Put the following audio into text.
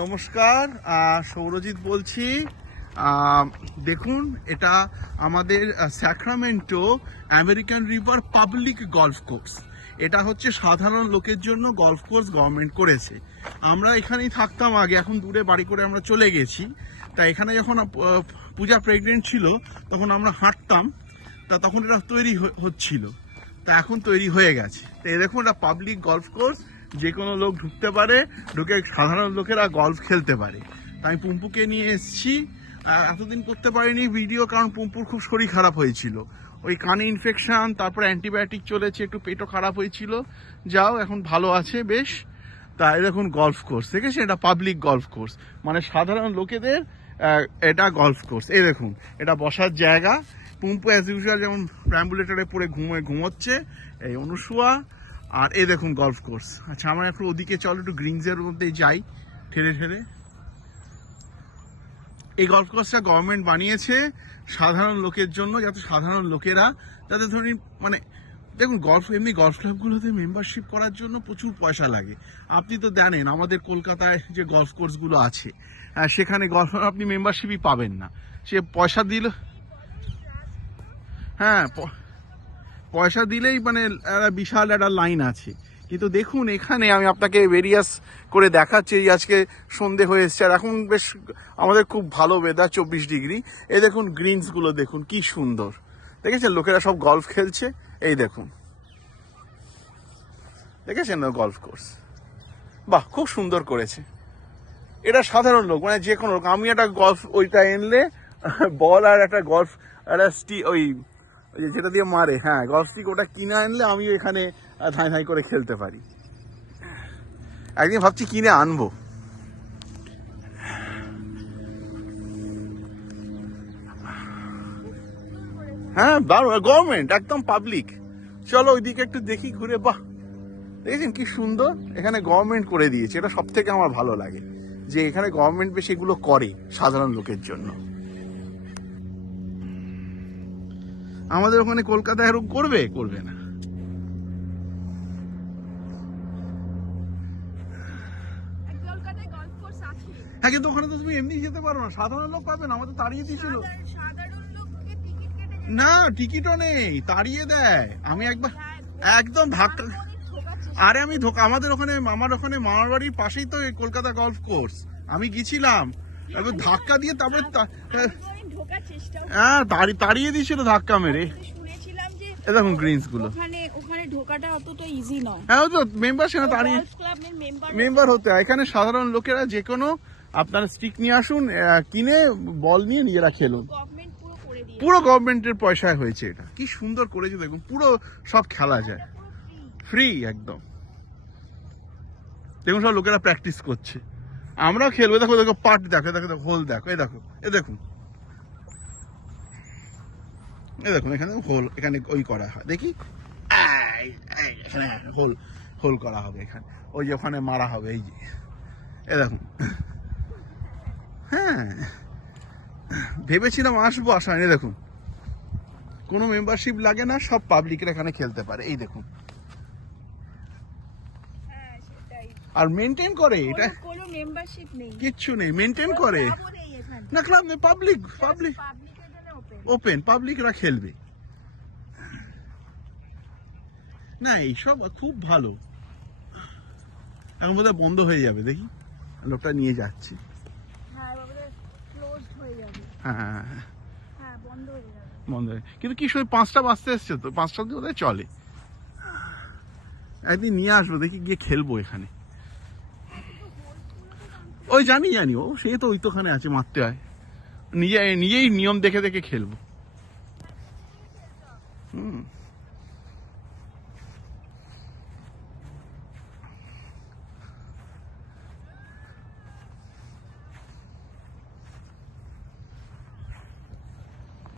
নমস্কার, সৌরজিৎ বলছি। দেখুন, এটা আমাদের Sacramento American river public golf course. এটা হচ্ছে সাধারণ লোকের জন্য গলফ কোর্স গভর্নমেন্ট করেছে। আমরা এখানেই থাকতাম আগে, এখন দূরে বাড়ি করে আমরা চলে গেছি। তা এখানে যখন পূজা প্রেগনেন্ট ছিল তখন আমরা হাঁটতাম, তা তখন এটা তৈরি হচ্ছিল, তা এখন তৈরি হয়ে গেছে। তো এই দেখুন, এটা পাবলিক গলফ কোর্স, যে কোনো লোক ঢুকতে পারে, ঢুকে সাধারণ লোকেরা গলফ খেলতে পারে। তাই আমি পুম্পুকে নিয়ে এসেছি। এতদিন করতে পারিনি ভিডিও, কারণ পুম্পুর খুব শরীর খারাপ হয়েছিল, ওই কানে ইনফেকশন, তারপরে অ্যান্টিবায়োটিক চলেছে, একটু পেটও খারাপ হয়েছিল। যাও, এখন ভালো আছে বেশ। তাই দেখুন গলফ কোর্স, দেখেছেন, এটা পাবলিক গলফ কোর্স, মানে সাধারণ লোকেদের এটা গলফ কোর্স। এই দেখুন, এটা বসার জায়গা। পুম্পু অ্যাজ ইউজুয়াল যেমন প্র্যাম্বুলেটরে পরে ঘুমোচ্ছে, এই অনুসুয়া। আর এই দেখুন গলফ কোর্স। আচ্ছা, আমরা একটু ওদিকে চল, একটু গ্রিনসের মধ্যে যাই ঠেলে ঠেলে। এই গলফ কোর্সটা গভর্নমেন্ট বানিয়েছে সাধারণ লোকের জন্য, যাতে সাধারণ লোকেরা যাতে ধরুন, মানে দেখুন, এমনি গলফ ক্লাবগুলোতে মেম্বারশিপ করার জন্য প্রচুর পয়সা লাগে। আপনি তো জানেন আমাদের কলকাতায় যে গলফ কোর্সগুলো আছে, সেখানে আপনি মেম্বারশিপই পাবেন না। সে পয়সা দিল, হ্যাঁ, পয়সা দিলেই মানে বিশাল একটা লাইন আছে। কিন্তু দেখুন, এখানে আমি আপনাকে ভেরিয়াস করে দেখাচ্ছি। আজকে সন্ধে হয়ে এসছে, আর এখন বেশ আমাদের খুব ভালো ওয়েদার, 24 ডিগ্রি। এই দেখুন গ্রিনসগুলো দেখুন কি সুন্দর, দেখেছেন? লোকেরা সব গলফ খেলছে। এই দেখুন, দেখেছেন না গলফ কোর্স? বাহ, খুব সুন্দর করেছে। এটা সাধারণ লোক, মানে যে কোনো লোক। আমি একটা গলফ ওইটা এনলে বল আর একটা গলফ, একটা ওই যেটা দিয়ে মারে, হ্যাঁ, গলফ স্টিক, ওটা কিনে আনলে আমি এখানে ধাই ধাই করে খেলতে পারি। একদিন ভাবছি কিনে আনবো। হ্যাঁ, গভর্নমেন্ট একদম পাবলিক। চলো ওইদিকে একটু দেখি ঘুরে। বাহ, দেখেছেন কি সুন্দর, এখানে গভর্নমেন্ট করে দিয়েছে। এটা সব থেকে আমার ভালো লাগে, যে এখানে গভর্নমেন্ট বেশি এগুলো করে সাধারণ লোকের জন্য। আমাদের ওখানে কলকাতায় এরকম করবে না। হ্যাঁ, কিন্তু ওখানে তো তুমি এমনি যেতে পারো না, সাধারণ লোক পাবে না। আমাদের তাড়িয়ে দিয়েছিল না, টিকিটও নেই, তাড়িয়ে দেয়। আমি একবার একদম ধাক্কা, আরে আমি আমাদের ওখানে, আমার ওখানে মামার বাড়ির পাশেই তো কলকাতা গলফ কোর্স। আমি গেছিলাম, একবার ধাক্কা দিয়ে, তারপরে হ্যাঁ তাড়িয়ে দিয়েছিল ধাক্কা মেরে। দেখুন গ্রিনস গুলো, ওখানে ঢোকাটা অতটা ইজি নয়। হ্যাঁ, ওই তো মেম্বার, সেটা তাড়িয়ে মেম্বার হতে হয়। এখানে সাধারণ লোকেরা যে কোনো, আপনার স্টিক নিয়ে আসুন, কিনে বল নিয়ে নিজেরা খেলুন। পুরো গভর্নমেন্টের পয়সায় হয়েছে এটা। কি সুন্দর করেছে দেখুন, পুরো সব খেলা যায় ফ্রি একদম। দেখুন, সব লোকেরা প্র্যাকটিস করছে, আমরাও খেলবো। দেখো দেখো পাট, দেখো দেখো হোল, দেখো এই দেখো, এ দেখুন, এই দেখুন, এখানে হোল, এখানে ওই করা হয়, দেখি এখানে হোল করা হবে, এখানে ওই যে ওখানে মারা হবে, এই যে এ দেখুন। হ্যাঁ, ভেবেছিলাম আসবো, আসা হয়নি। দেখুন, কোনো মেম্বারশিপ লাগে না, সব পাবলিকের এখানে খেলতে পারে। এই দেখুন, আর মেনটেন করে, এটা কোনো মেম্বারশিপ নেই, কিচ্ছু নেই, মেনটেন করে না। ক্লাব নেই, পাবলিক ওপেন, পাবলিকরা খেলবে না। এইসব খুব ভালো। এখন বোধহয় বন্ধ হয়ে যাবে, দেখি লোকটা নিয়ে যাচ্ছে। হ্যাঁ, বন্ধ হয়ে, কিন্তু কি সময় 5টা বাজতে এসছে, তো 5টার দিকে বোধহয় চলে। একদিন নিয়ে আসবো, দেখি গিয়ে খেলবো এখানে। ওই জানি, ও সে তো ওই তোখানে আছে, মারতে হয়, নিজেই নিয়ম দেখে দেখে খেলবো।